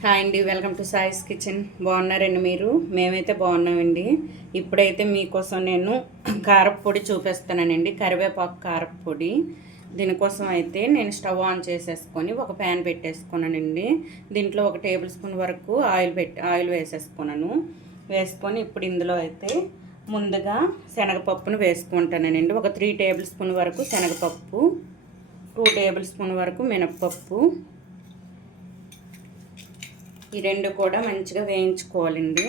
Hi అండి, welcome to సాయిస్ kitchen. బాగున్నారండి మీరు? మేమైతే బాగున్నామండి. ఇప్పుడైతే మీకోసం నేను కారప్పొడి చూపిస్తానండి. కరివేపాకు కారప్పొడి. దీనికోసం అయితే నేను స్టవ్ ఆన్ చేసేసుకొని ఒక ప్యాన్ పెట్టేసుకున్నానండి. దీంట్లో 1 టేబుల్ స్పూన్ వరకు ఆయిల్ వేసేసుకున్నాను. వేసుకొని ఇప్పుడు ఇందులో అయితే ముందుగా శనగపప్పును వేసుకుంటానండి. ఒక 3 టేబుల్ స్పూన్ వరకు శనగపప్పు, 2 టేబుల్ స్పూన్ వరకు మినప్పప్పు. ఈ రెండు కూడా మంచిగా వేయించుకోవాలండి.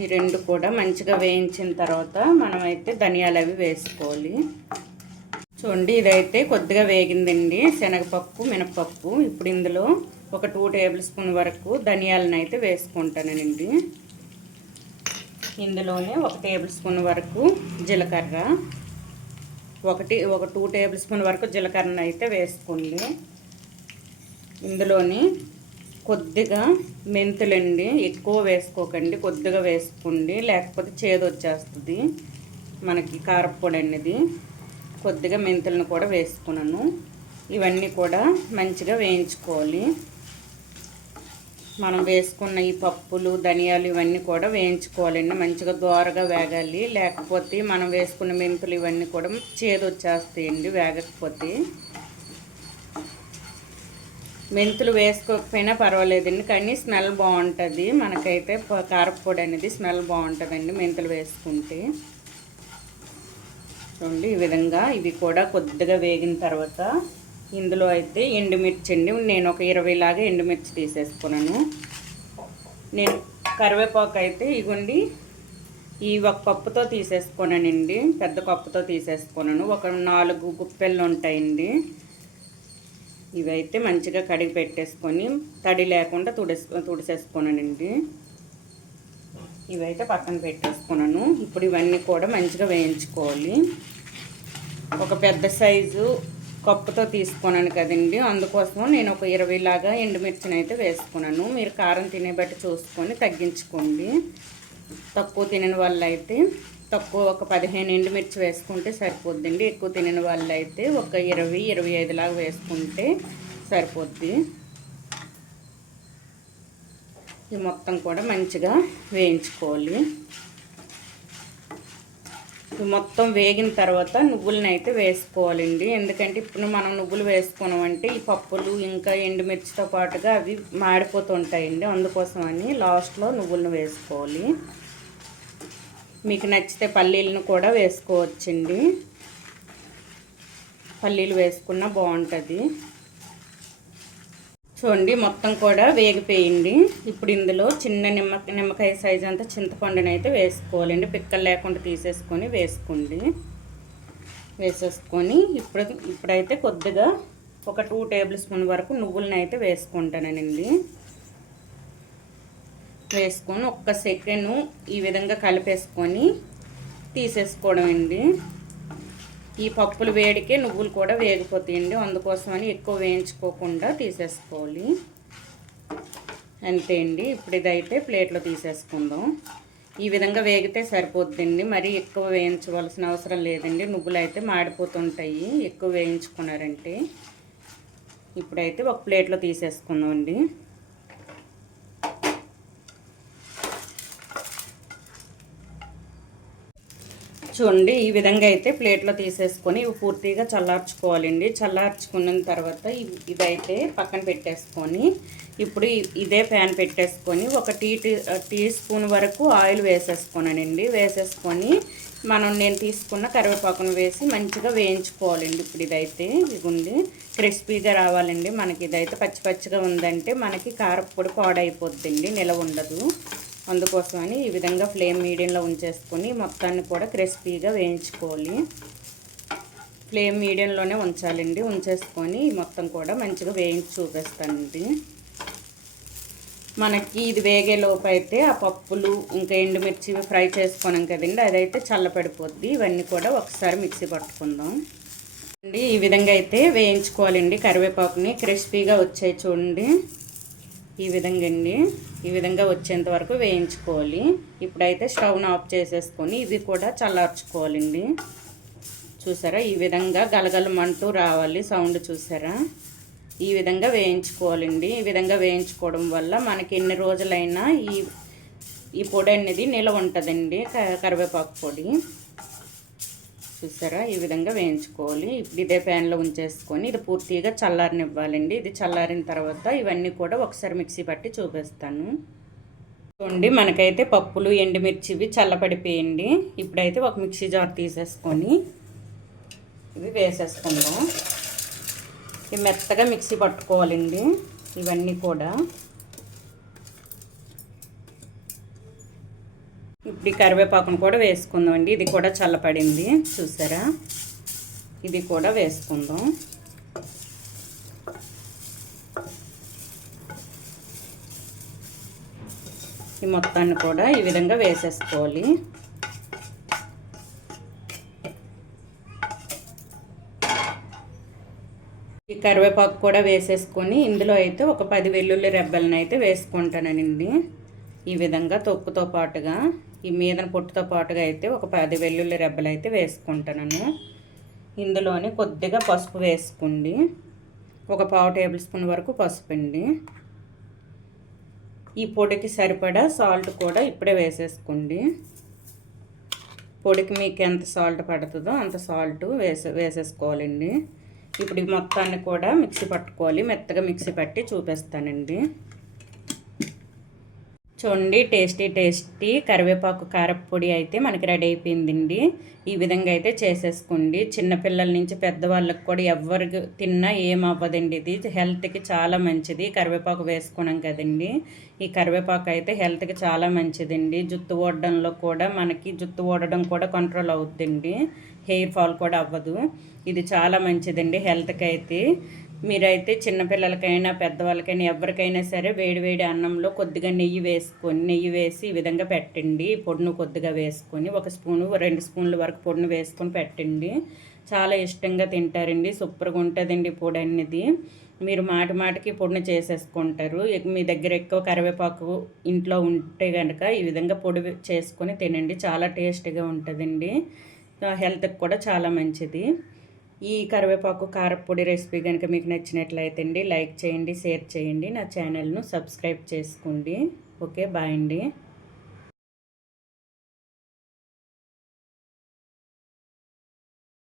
ఈ రెండు కూడా మంచిగా వేయించిన తర్వాత మనమైతే ధనియాలు అవి వేసుకోవాలి. చూడండి, ఇదైతే కొద్దిగా వేగిందండి శనగపప్పు, మినపప్పు. ఇప్పుడు ఇందులో ఒక 2 టేబుల్ స్పూన్ వరకు ధనియాలను అయితే వేసుకుంటానండి. ఇందులోనే 1 టేబుల్ స్పూన్ వరకు జీలకర్ర, ఒక 2 టేబుల్ స్పూన్ వరకు జీలకర్రను అయితే వేసుకోండి. ఇందులోని కొద్దిగా మెంతులండి, ఎక్కువ వేసుకోకండి, కొద్దిగా వేసుకోండి, లేకపోతే చేదు వచ్చేస్తుంది మనకి కారప్పొడి అనేది. కొద్దిగా మెంతులను కూడా వేసుకున్నాను. ఇవన్నీ కూడా మంచిగా వేయించుకోవాలి. మనం వేసుకున్న ఈ పప్పులు, ధనియాలు ఇవన్నీ కూడా వేయించుకోవాలండి. మంచిగా దోరగా వేగాలి, లేకపోతే మనం వేసుకున్న మెంతులు ఇవన్నీ కూడా చేదు వచ్చేస్తాయండి వేగకపోతే. మెంతులు వేసుకోకపోయినా పర్వాలేదండి, కానీ స్మెల్ బాగుంటుంది. మనకైతే కారప్పొడి అనేది స్మెల్ బాగుంటుందండి మెంతులు వేసుకుంటే. చూడండి, ఈ విధంగా ఇవి కూడా కొద్దిగా వేగిన తర్వాత ఇందులో అయితే ఎండుమిర్చి అండి. నేను ఒక 20 లాగా ఎండుమిర్చి తీసేసుకున్నాను. నేను కరివేపాకు అయితే ఇగోండి ఈ ఒక కప్పుతో తీసేసుకున్నానండి, పెద్ద కప్పుతో తీసేసుకున్నాను. ఒక 4 గుప్పెళ్ళు ఉంటాయండి. ఇవైతే మంచిగా కడిగి పెట్టేసుకొని తడి లేకుండా తుడిసేసుకున్నానండి. ఇవైతే పక్కన పెట్టేసుకున్నాను. ఇప్పుడు ఇవన్నీ కూడా మంచిగా వేయించుకోవాలి. ఒక పెద్ద సైజు కప్పుతో తీసుకున్నాను కదండి, అందుకోసం నేను ఒక 20 లాగా ఎండుమిర్చిని అయితే వేసుకున్నాను. మీరు కారం తినే బట్టి చూసుకొని తగ్గించుకోండి. తక్కువ తినని వాళ్ళు అయితే ఒక 15 ఎండుమిర్చి వేసుకుంటే సరిపోద్దండి. ఎక్కువ తినని వాళ్ళు అయితే ఒక 20-25 లాగా వేసుకుంటే సరిపోద్ది. ఇది మొత్తం కూడా మంచిగా వేయించుకోవాలి. ఇది మొత్తం వేగిన తర్వాత నువ్వులను అయితే వేసుకోవాలండి. ఎందుకంటే ఇప్పుడు మనం నువ్వులు వేసుకున్నామంటే ఈ పప్పులు ఇంకా ఎండుమిర్చితో పాటుగా అవి మాడిపోతుంటాయండి. అందుకోసమని లాస్ట్లో నువ్వులను వేసుకోవాలి. మీకు నచ్చితే పల్లీలను కూడా వేసుకోవచ్చండి. పల్లీలు వేసుకున్నా బాగుంటుంది. చూడండి, మొత్తం కూడా వేగిపోయింది. ఇప్పుడు ఇందులో చిన్న నిమ్మకాయ సైజు అంతా చింతపండుని అయితే వేసుకోవాలండి. పిక్కలు లేకుండా తీసేసుకొని వేసుకోండి. వేసేసుకొని ఇప్పుడైతే కొద్దిగా ఒక 2 టేబుల్ స్పూన్ వరకు నువ్వులను అయితే వేసుకుంటానండి. వేసుకొని ఒక్క సెకండ్ ఈ విధంగా కలిపేసుకొని తీసేసుకోవడం అండి. ఈ పప్పులు వేడికే నువ్వులు కూడా వేగిపోతాయండి, అందుకోసమని ఎక్కువ వేయించుకోకుండా తీసేసుకోవాలి. అంతే అండి. ఇప్పుడు ఇదైతే ప్లేట్లో తీసేసుకుందాం. ఈ విధంగా వేగితే సరిపోద్దండి, మరీ ఎక్కువ వేయించవలసిన అవసరం లేదండి. నువ్వులు అయితే మాడిపోతుంటాయి ఎక్కువ వేయించుకున్నారంటే. ఇప్పుడైతే ఒక ప్లేట్లో తీసేసుకుందాం అండి. చూడండి, ఈ విధంగా అయితే ప్లేట్లో తీసేసుకొని ఇవి పూర్తిగా చల్లార్చుకోవాలండి. చల్లార్చుకున్న తర్వాత ఇవైతే పక్కన పెట్టేసుకొని ఇప్పుడు ఇదే ప్యాన్ పెట్టేసుకొని ఒక టీ స్పూన్ వరకు ఆయిల్ వేసేసుకున్నానండి. వేసేసుకొని నేను తీసుకున్న కరివేపాకును వేసి మంచిగా వేయించుకోవాలండి. ఇప్పుడు ఇదైతే ఇదిగోండి క్రిస్పీగా రావాలండి. మనకి ఇదైతే పచ్చి పచ్చిగా ఉందంటే మనకి కారప్పొడి పాడైపోద్దండి, నిలవ ఉండదు. అందుకోసమని ఈ విధంగా ఫ్లేమ్ మీడియంలో ఉంచేసుకొని మొత్తాన్ని కూడా క్రిస్పీగా వేయించుకోవాలి. ఫ్లేమ్ మీడియంలోనే ఉంచాలండి. ఉంచేసుకొని మొత్తం కూడా మంచిగా వేయించి చూపిస్తానండి. మనకి ఇది వేగే లోపు అయితే ఆ పప్పులు ఇంకా ఎండుమిర్చి ఫ్రై చేసుకున్నాం కదండి, అదైతే చల్లపడిపోద్ది. ఇవన్నీ కూడా ఒకసారి మిక్సీ పట్టుకుందాం అండి. ఈ విధంగా అయితే వేయించుకోవాలండి. కరివేపాకుని క్రిస్పీగా వచ్చాయి చూడండి. ఈ విధంగా అండి, ఈ విధంగా వచ్చేంత వరకు వేయించుకోవాలి. ఇప్పుడైతే స్టవ్ను ఆఫ్ చేసేసుకొని ఇవి కూడా చల్లార్చుకోవాలండి. చూసారా, ఈ విధంగా గలగలమంటూ రావాలి సౌండ్, చూసారా. ఈ విధంగా వేయించుకోవాలండి. ఈ విధంగా వేయించుకోవడం వల్ల మనకి ఎన్ని రోజులైనా ఈ పొడి అనేది నిల్వ ఉంటుందండి. కరివేపాకు పొడి చూసారా, ఈ విధంగా వేయించుకోవాలి. ఇప్పుడు ఇదే ప్యాన్లో ఉంచేసుకొని ఇది పూర్తిగా చల్లారనివ్వాలండి. ఇది చల్లారిన తర్వాత ఇవన్నీ కూడా ఒకసారి మిక్సీ పట్టి చూపిస్తాను. చూడండి, మనకైతే పప్పులు ఎండుమిర్చివి చల్లపడిపోయండి. ఇప్పుడైతే ఒక మిక్సీ జార్ తీసేసుకొని ఇవి వేసేసుకుందాం. ఇవి మెత్తగా మిక్సీ పట్టుకోవాలండి ఇవన్నీ కూడా. ఇప్పుడు కరివేపాకును కూడా వేసుకుందామండి. ఇది కూడా చల్లపడింది చూసారా, ఇది కూడా వేసుకుందాం. ఈ మొత్తాన్ని కూడా ఈ విధంగా వేసేసుకోవాలి. ఈ కరివేపాకు కూడా వేసేసుకొని ఇందులో అయితే ఒక 10 వెల్లుల్లి రెబ్బలను అయితే వేసుకుంటానండి. ఈ విధంగా తొక్కుతో పాటుగా ఈ మీదన పొట్టుతో పాటుగా అయితే ఒక 10 వెల్లుల్లి రెబ్బలు అయితే వేసుకుంటాను. ఇందులోనే కొద్దిగా పసుపు వేసుకోండి. ఒక 1/2 టేబుల్ స్పూన్ వరకు పసుపు అండి. ఈ పొడికి సరిపడా సాల్ట్ కూడా ఇప్పుడే వేసేసుకోండి. పొడికి మీకు ఎంత సాల్ట్ పడుతుందో అంత సాల్ట్ వేసేసుకోవాలండి. ఇప్పుడు ఈ మొత్తాన్ని కూడా మిక్సీ పట్టుకోవాలి. మెత్తగా మిక్సీ పట్టి చూపిస్తానండి. చూడండి, టేస్టీ కరివేపాకు కారపొడి అయితే మనకి రెడీ అయిపోయిందండి. ఈ విధంగా అయితే చేసేసుకోండి. చిన్నపిల్లల నుంచి పెద్దవాళ్ళకి కూడా ఎవరికి తిన్నా ఏమవ్వదండి. ఇది హెల్త్కి చాలా మంచిది. కరివేపాకు వేసుకున్నాం కదండి, ఈ కరివేపాకు అయితే హెల్త్కి చాలా మంచిదండి. జుట్టు ఊడడంలో కూడా మనకి జుట్టు ఊడడం కూడా కంట్రోల్ అవుతుందండి. హెయిర్ ఫాల్ కూడా అవ్వదు. ఇది చాలా మంచిదండి హెల్త్కి అయితే. మీరైతే చిన్నపిల్లలకైనా పెద్దవాళ్ళకైనా ఎవరికైనా సరే వేడివేడి అన్నంలో కొద్దిగా నెయ్యి వేసి ఈ విధంగా పెట్టండి. పొడిని కొద్దిగా వేసుకొని 1 స్పూను 2 స్పూన్ల వరకు పొడిని వేసుకొని పెట్టండి. చాలా ఇష్టంగా తింటారండి. సూపర్గా ఉంటుందండి పొడి అనేది. మీరు మాటికి పొడిని చేసేసుకుంటారు. మీ దగ్గర ఎక్కువ కరివేపాకు ఇంట్లో ఉంటే కనుక ఈ విధంగా పొడి చేసుకొని తినండి. చాలా టేస్టీగా ఉంటుందండి. హెల్త్కి కూడా చాలా మంచిది. ఈ కరివేపాకు కారపొడి రెసిపీ కనుక మీకు నచ్చినట్లయితే అండి లైక్ చేయండి, షేర్ చేయండి, నా ఛానల్ను సబ్స్క్రైబ్ చేసుకోండి. ఓకే, బాయ్ అండి.